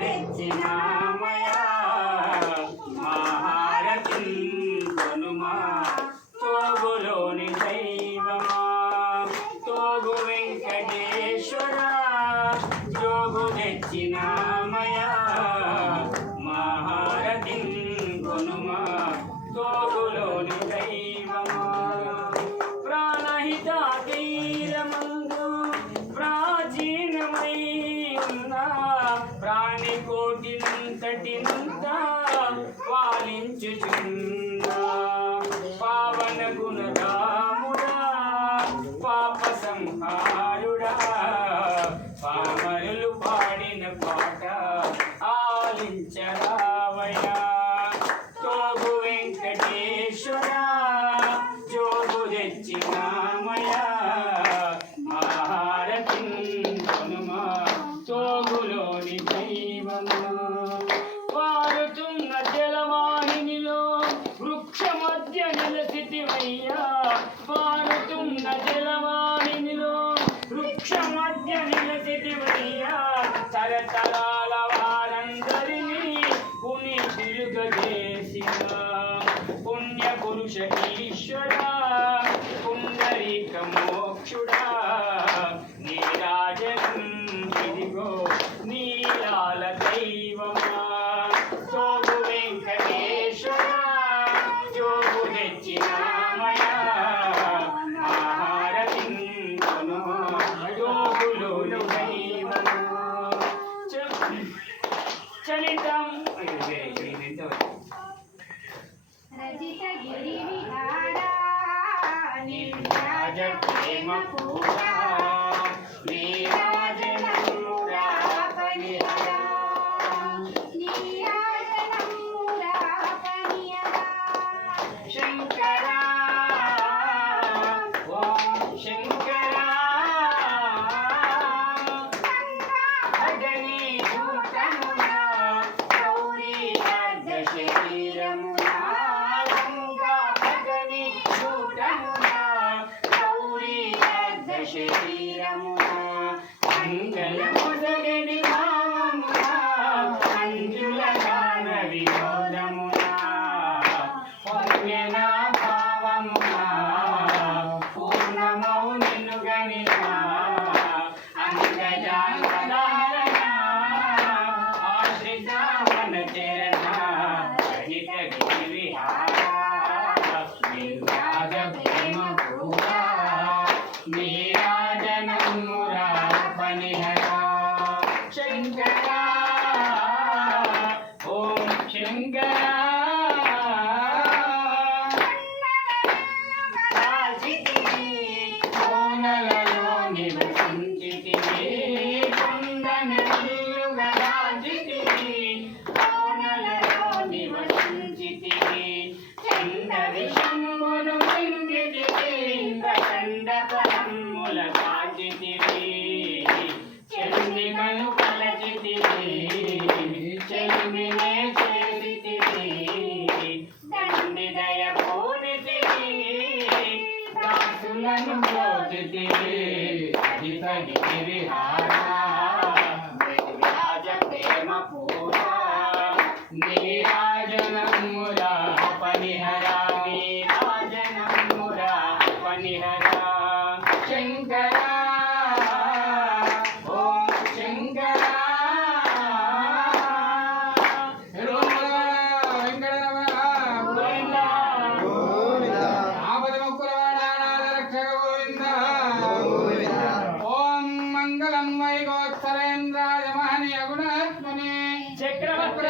తెచ్చినామయా మహారతి కొనుమా తోగులోని దైవమా తోగు వెంకటేశ్వర జోగు తెచ్చినామయా మహారతి కొనుమా తోగులోని దైవమా ప్రాణహిత తీరమందు ప్రాచీనమై ఉన్న ప్రాణికోటినంతటినంత పాలించుచున్నా పావన గుణరాముడా పాప సంహారుడా పామరులు పాడిన పాట ఆలించరావయ్యా తోగు వెంకటేశ్వర జోగు తెచ్చినామయా మహారతి కొనుమా తోగులోని దైవమా పారుతున్న జలవాహినిలో వృక్ష మధ్య నిలసితివయ్యా పారుతున్న జలవాహినిలో వృక్ష మధ్య నిలసితివయ్యా తరతరాల వారందరినీ పునీతులుగజేసిన పుణ్య పురుష ఈశ్వర పుండరీక మోక్షుడా నీరాజనం ఇదిగో నీలాల దైవమా తోగు వెంకటేశ్వర జోగు తెచ్చినామయా మహారతి కొనుమా జోగులోని దైవమా చలితం రజిత గిరి విహారా నిర్వ్యాజ ప్రేమ పూరా నీరాజనమురా పనిహరా నీరాజనమురా పనిహరా శంకరా ఓం శంకరా భగని భూతమునా గౌరీ అర్ధ శరీరమునా గంగా భగని భూతమునా గౌరీ అర్ధ శరీరమునా మంగళ మొదగని భావమునా అంజుల గాన వినోదమునా పుణ్యనా భావమునా పూర్ణమౌ నిన్ను గనినా అంగజాంగధారణ ఆశ్రిత మన చరణ రహిత గిరి విహారా నిర్వ్యాజ ప్రేమ పూరా నీరాజనమురా పనిహరా శంకరా ఓం శంకరా కోనలలో నివసించితివి కుందనల్లుగా రాజితివి కోనలలో నివసించితివి చండ విషమును మింగితివి ఇంద్రచండ పరముల కాచితివి చెల్లిమను కలచితివి చెల్మినే చేసితివి దండి దయ పోనితివి దాసులను పోచితివి అధిక గిరి విహారా నిర్వ్యాజ ప్రేమ పూరా నీరాజనమురా పనిహరా నీరాజనమురా పనిహరా శంకరా ఓం శంకరా గోవిందా ఓం మంగళం వైగోత్సరేంద్రాయ మహనీయ గుణాత్మనే చక్రవర్తి